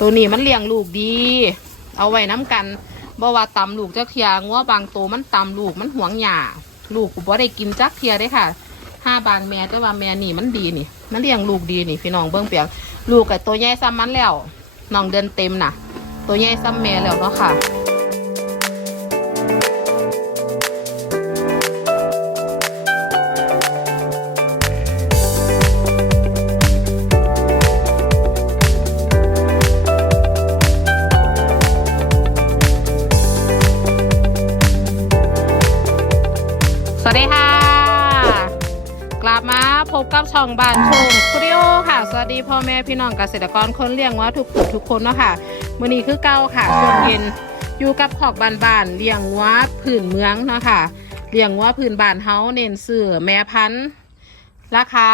ตัวนี้มันเลี้ยงลูกดี เอาไว้น้ำกันบ่ว่าตำลูกจักเทียงัวบางตัวมันตำลูกมันห่วงหยาลูกกูบ่ได้กินจักเทียได้ค่ะห้าบานแม่แต่ว่าแม่นี่มันดีนี่ มันเลี้ยงลูกดีนี่ พี่น้องเบื้องเปียงลูกกับตัวใหญ่ซ้ำมันแล้วน้องเดินเต็มน่ะ ตัวใหญ่ซ้ำแม่แล้วเนาะค่ะ สวัสดีค่ะ กลับมาพบกับช่องบ้านชงสตูดิโอค่ะ สวัสดีพ่อแม่พี่น้องเกษตรกรคนเลี้ยงวัวทุกผู้ทุกคนเนาะค่ะมื้อนี้คือเก้าค่ะช่วงเย็นอยู่กับขอกบ้านๆเลี้ยงวัวพื้นเมืองเนาะค่ะเลี้ยงวัวพื้นบ้านเฮาเน้นซื้อแม่พันธุ์ราคา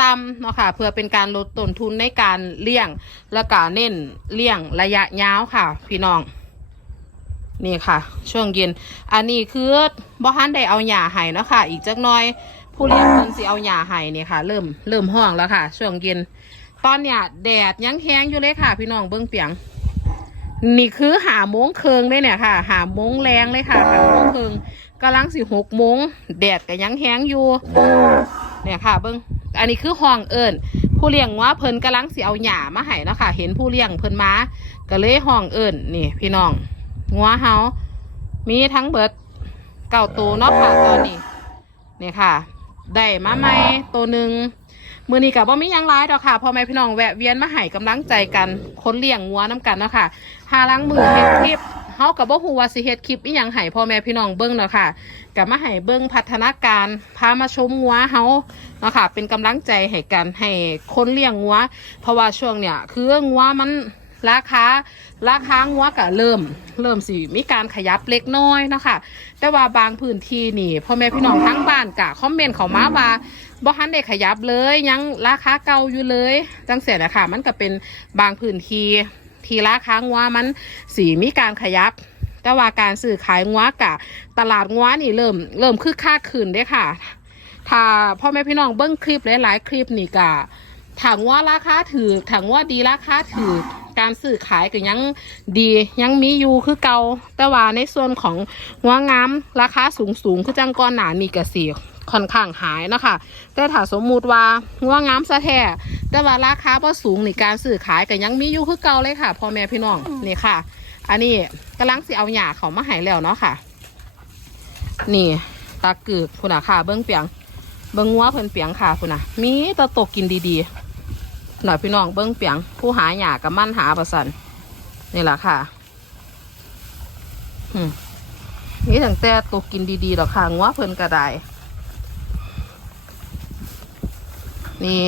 ต่ำเนาะค่ะ เพื่อเป็นการลดต้นทุนในการเลี้ยง และก็เน้นเลี้ยงระยะยาวค่ะ พี่น้อง นี่ค่ะ ช่วงเย็น อันนี้คือบ่ฮันได้เอาหญ้าให้นะคะ อีกจักหน้อยผู้เลี้ยงเพิ่นสิเอาหญ้าให้เนี่ยค่ะ เริ่มเริ่มห้องแล้วค่ะ ช่วงเย็น ตอนเนี้ยแดดยังแห้งอยู่เลยค่ะ พี่น้องเบิ้งเปียง นี่คือหาโมงเคิงเลยเนี่ยค่ะ หาโมงแรงเลยค่ะหาโมงเคิงกำลังสิหกโมงแดดก็ยังแห้งอยู่เนี่ยค่ะเบิ้งอันนี้คือห้องเอิญผู้เลี้ยงว่าเพิ่นกำลังสิเอาหญ้ามาให้นะค่ะเห็นผู้เลี้ยงเพิ่นมาก็เลยห้องเอิญนี่ พี่น้อง งัวเฮามีทั้งเบิดเก่าตัวเนาะค่ะตอนนี้เนี่ยค่ะ ได้มาใหม่ตัวหนึ่งมือนี้กับว่ามียังร้ายดอกค่ะพ่อแม่พี่น้องแวะเวียนมาให้กำลังใจกันคนเลี้ยงงัวน้ำกันเนาะค่ะหาล้างมือเฮ็ดคลิปเฮากับว่าฮูว่าสิเฮ็ดคลิปอีหยังให้พ่อแม่พี่น้องเบิ่งเนาะค่ะกับมาให้เบิ่งพัฒนาการพามาชมงัวเฮาเนาะค่ะ เป็นกำลังใจให้กันให้คนเลี้ยงงัวเพราะว่าช่วงเนี้ยคืองัวมัน ราคาราคางัวก็เริ่ม เริ่มสิมีการขยับเล็กน้อยเนาะคะแต่ว่าบางพื้นที่นี่พ่อแม่พี่น้องทั้งบ้านกะคอมเมนต์เขามาว่าบ่ทันได้ขยับเลยยังราคาเก่าอยู่เลยจังเสียนะคะมันก็เป็นบางพื้นที่ที่ราคางัวมันสีมีการขยับแต่ว่าการซื้อขายงัวกะตลาดงัวนี่เริ่มเริ่มคึกคักขึ้นเด้ค่ะ ถ้าพ่อแม่พี่น้องเบิ้งคลิปหลายๆคลิปนี่กะถังว่าราคาถือถังว่าดีราคาถือ การซื้อขายก็ยังดียังมีอยู่คือเก่าแต่ว่าในส่วนของหัวงามราคาสูงสูงคือจังก้อนหนานี่กะสีค่อนข้างหายนะคะ แต่ถ้าสมมุติว่าหัวงามซะแท้แต่ว่าราคาพอสูงในการซื้อขายก็ยังมีอยู่คือเก่าเลยค่ะพ่อแม่พี่น้องนี่ค่ะ อันนี้กำลังสิเอาหยาเขามาหายแล้วเนาะค่ะ นี่ตากึกคุณอาค่ะ เบิ้องเปียงเบิ้องงัวเพิ่นเปียงค่ะคุณน่ะมีแตะตกกินดีๆ หน่อยพี่น้องเบิ้งเปียง ผู้หาหยากับมั่นหาประสันนี่แหละค่ะอืมนี่ตั้งแต่ตกกินดีๆดอกค่ะงัวเพิ่นกระไดนี่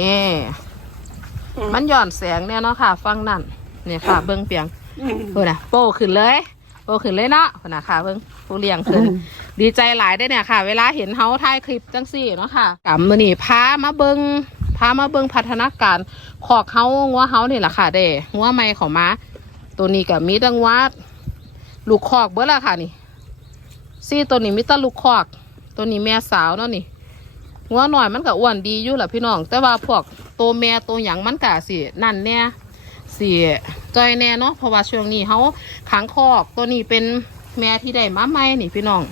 มันหย่อนแสงเนี่ยเนาะค่ะ ฟังนั่นเนี่ยค่ะ เบิ้งเปียงเพิ่นน่ะโป้ขึ้นเลย โป้ขึ้นเลยเนาะเพิ่นน่ะค่ะเบิ้งผู้เลี้ยงขึ้น ดีใจหลายได้เนี่ยค่ะ เวลาเห็นเฮาถ่ายคลิปจังสี่เนาะค่ะกับมือนี่พามาเบิงพามาเบิงพัฒนาการ ขอกเฮางัวเฮานี่แหละค่ะเด้งัวไม่ของมาตัวนี้กับมีตั้งว่าลูกคอกเบิดละค่ะนี่ซี่ตัวนี้มีตั้ลูกคอก ตัวนี้แม่สาวเนาะนี่งัวหน่อยมันก็อ้วนดีอยู่แหละพี่น้อง แต่ว่าพวกตัวแม่ตัวหยังมันกะสินั่นแน่สิจอยแน่เนาะเพราะว่าช่วงนี้เฮาขังคอกตัวนี้เป็นแม่ที่ได้มาใหม่นี่พี่น้อง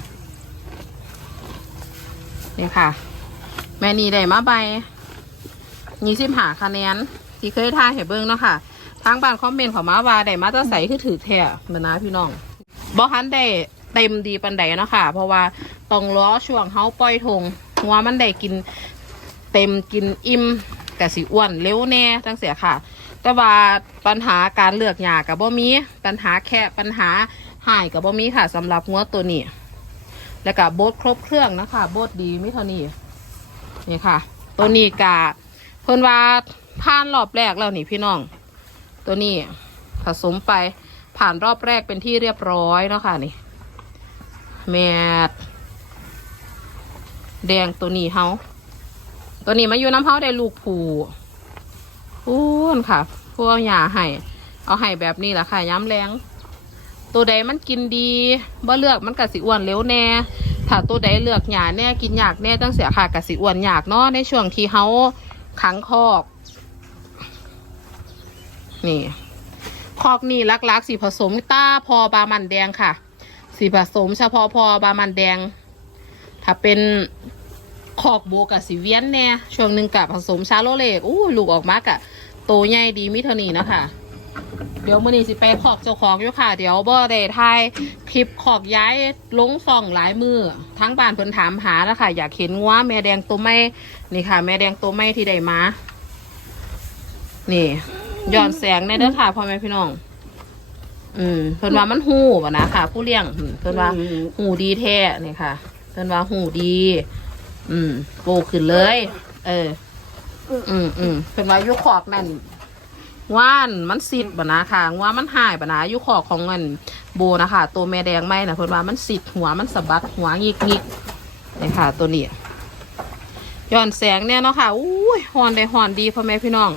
นี่ค่ะ แม่นีได้มาใบ ยี่สิบหาคะแนนที่เคยทายให้เบิ้งเนาะค่ะทางบ้านคอมเมนต์ของมาว่าได้มาจะใส่คือถือแท้เหมือนนะพี่น้องบอฮันได้เต็มดีปันใดเนาะค่ะ เพราะว่าต้องล้อช่วงเฮาปล่อยทงหัวมันได้กินเต็มกินอิ่มกะสิอ้วนเร็วแน่จังเสียค่ะ แต่ว่าปัญหาการเลือกหยากับบ่มีปัญหาแค่ปัญหาหายกับบ่มีค่ะสำหรับงัวตัวนี้ แล้วก็โบดครบเครื่องนะคะโบดดีไม่เท่านี้นี่ค่ะ ตัวนี้กะ พิ่นว่าผ่านรอบแรกแล้วนี่พี่น้อง ตัวนี้ผสมไปผ่านรอบแรกเป็นที่เรียบร้อยเนาะค่ะนี่ แมดแดงตัวนี้เฮาตัวนี้มาอยู่น้ำเฮาได้ลูกผูพูนค่ะพวกหยาให้เอาให้แบบนี้แหละค่ะย้ำแรงตัวใดมันกินดีบ่เลือกมันกะสิอ้วนเร็วแน่ถ้าตัวใดเลือกหยาแน่กินยากแน่ตั้งเสียค่ะกะสิอ้วนยากเนาะในช่วงที่เฮา ขังคอก นี่คอกนี่ลักๆสีผสมต้าพอบามันแดงค่ะ สีผสมเฉพาะพอบามันแดง ถ้าเป็นคอกโบกับสีเวียนแน่ช่วงหนึ่งกับผสมชาโลเลกอู้ลูกออกมากะโตใหญ่ดีมิเท่านี้นะคะ เดี๋ยวมื่อนี้สิไปขอกเจ้าของอยู่ค่ะ เดี๋ยวบ่ได้ถ่ายคลิปขอกย้ายลงส่องหลายมือทั้งบ้านเพิ่นถามหาแล้วค่ะ อยากเห็นงัวแม่แดงตัวไม่นี่ค่ะ แม่แดงตัวไม่ที่ได้มา นี่ย้อนแสงในเด้อค่ะพ่อแม่พี่น้อง อืมเพิ่นว่ามันหูบ่นะค่ะ ผู้เลี้ยงอืมเพิ่นว่าหูดีแท้นี่ค่ะเพิ่นว่าหูดี อืมโปขึ้นเลย เออ อืมอืมเพิ่นว่าอยู่ขอกนั่น ว่านมันสิดบนะค่ะว่ามันหายบนะอยู่ขอของเงินโบนะคะตัวแม่แดงไหมนะเพิ่นว่ามันสิดหัวมันสะบัดหัวงิกงิกนี่ค่ะ ตัวนี้ย้อนแสงเนี่ยเนาะค่ะอุ้ยหอนได้หอนดีพ่อแม่พี่น้อง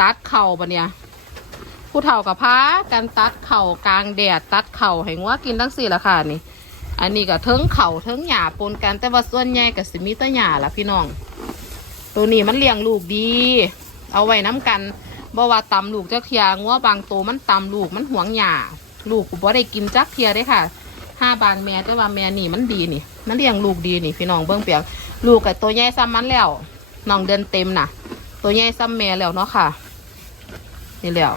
ตัดเข่าบะเนี่ยผู้เฒ่ากับพากันตัดเข่ากลางแดดตัดเข่าให้งัวกินทั้งสี่ละค่ะนี่ อันนี้ก็เทิงเข่าเทิงหญ้าปนกันแต่ว่าส่วนใหญ่ก็สิมีแต่หญ้าละพี่น้อง ตัวนี้มันเลี้ยงลูกดี เอาไว้น้ำกัน บ่ว่าตำลูกจักเทียงัวบางโตมันตำลูกมันห่วงหยาลูกกูบ่ได้กินจักเทียได้ค่ะห้าบานแม่แต่ว่าแม่นี่มันดีนี่มันเลี้ยงลูกดีนี่พี่น้องเบิ่งเปียงลูกกับตัวใหญ่ซ้ำมันแล้วน้องเดินเต็มน่ะ ตัวใหญ่ซ้ำแม่แล้วเนาะค่ะ นี่แล้ว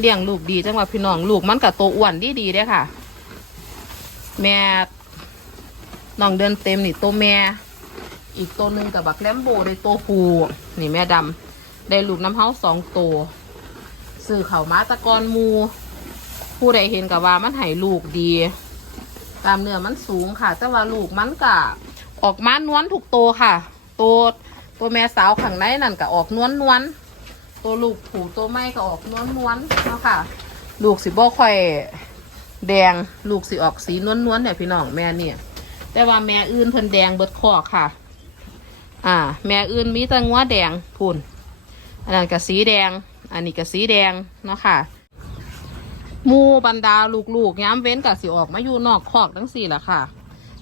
เลี้ยงลูกดีจังว่าพี่น้องลูกมันกับตัวอ้วนดีดีๆเด้ค่ะ แม่น้องเดินเต็มนี่ตัวแม่ อีกตัวหนึ่งกับบักแลมโบได้ตัวผูนี่แม่ดำ ได้ลูกน้ำเฮาสองตัวซื้อเขามาตะกอนมู ผู้ใดเห็นกับว่ามันให้ลูกดี ตามเนื้อมันสูงค่ะ แต่ว่าลูกมันกะออกมานวลถูกตัวค่ะตัวตัวแม่สาวข้างในนั่นก็ออกนวลนวลตัวลูกผูตัวไม่ก็ออกนวลนวลเนาะค่ะ ลูกสิบ่ค่อยแดงลูกสิออกสีนวลนวลเนี่ยพี่น้องแม่เนี่ย แต่ว่าแม่อื่นเพิ่นแดงเบิดคอค่ะ อ่า แม่อื่นมีแต่งัวแดงพุ่น อันนั้นก็สีแดง อันนี้ก็สีแดงเนาะค่ะมูบรรดาลูกๆย้ำเว้นกับสิออกมาอยู่นอกคอกทั้งสี่แหละค่ะ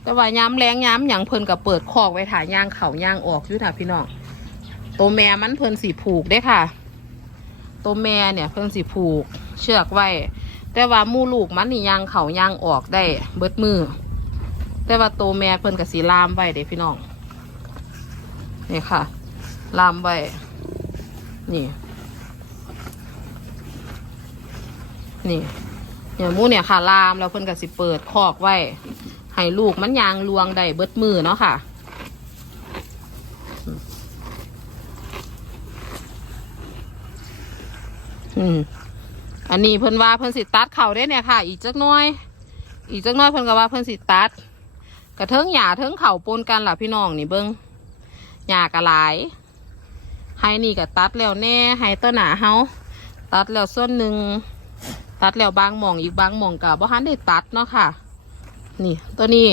แต่ว่าย้ำแรงย้ำหยังเพิ่นกับเปิดคอกไว้ถ่ายย่างเขาย่างออกอยู่ถ่าพี่น้องตัวแม่มันเพิ่นสีผูกได้ค่ะ ตัวแม่เนี่ยเพิ่นสีผูก เชือกไว้ แต่ว่ามูลูกมันนี่ย่างเขาย่างออกได้เบิดมือ แต่ว่าตัวแม่เพิ่นกับสีลามไว้เด้พี่น้องนี่ค่ะ ลามไว้ นี่ นี่ เนี่ยมูเนี่ยค่ะ ลามแล้วเพิ่นก็สิเปิดคอกไว้ ให้ลูกมันยางลวงได้เบิดมือเนาะค่ะอืมอันนี้เพิ่นว่าเพิ่นสิตัดเข่าได้เนี่ยค่ะ อีกจักน้อย อีกจักน้อยเพิ่นก็ว่าเพิ่นสิตัดกระเทิงหญ้าเทิงเข่าปนกันล่ะพี่น้องนี่เบิ้งหญ้ากระหลาย ไฮนี่ก็ตัดแล้วแน่ไฮต้นหนาเฮาตัดแล้วส่วนหนึ่งตัดแล้วบางหม่องอีกบางหม่องกับบ่ฮันได้ตัดเนาะค่ะ นี่ตัวนี้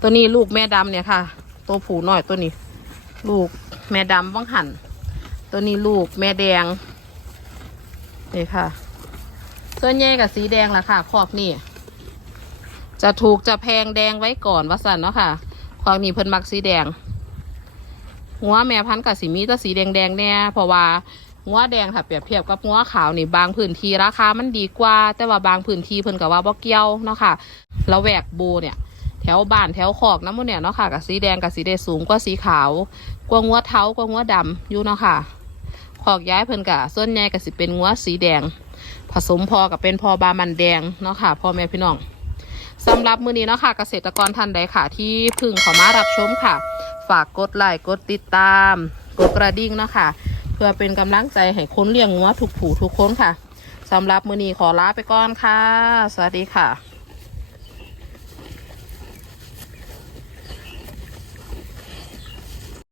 ตัวนี้ลูกแม่ดำเนี่ยค่ะ ตัวผูน่อยตัวนี้ ลูกแม่ดำบ้างหันตัวนี้ลูกแม่แดงนี่ค่ะส่วนใหญ่กับสีแดงล่ะค่ะคอกนี่จะถูกจะแพงแดงไว้ก่อนว่าสันเนาะค่ะคอกนี้เพิ่นมักสีแดง งัวแม่พันธุ์กับสีมีแต่สีแดงๆแน่เพราะว่างัวแดงถ้าเปรียบเทียบกับงัวขาวนี่บางพื้นที่ราคามันดีกว่า แต่ว่าบางพื้นที่เพิ่นกับว่าบ่เกี่ยวเนาะค่ะแล้วแหวกโบเนี่ยแถวบ้านแถวขอกน้ำมันเนี่ยเนาะค่ะกับสีแดงกับสีแดงสูงกว่าสีขาวกว่างัวเท้ากว่างัวดำอยู่เนาะค่ะขอกย้ายเพิ่นกะส่วนใหญ่ก็สิเป็นงัวสีแดง ผสมพอกับเป็นพอบามันแดงเนาะค่ะพ่อแม่พี่น้องสำหรับมือนี้เนาะค่ะเกษตรกรท่านใดค่ะ ที่พึ่งข้ามารับชมค่ะ ฝากกดไลค์กดติดตาม กดกระดิ่งนะคะ เพื่อเป็นกำลังใจให้คนเลี้ยงงัวทุกผู้ทุกคนค่ะสำหรับมือนีขอลาไปก่อนค่ะ สวัสดีค่ะ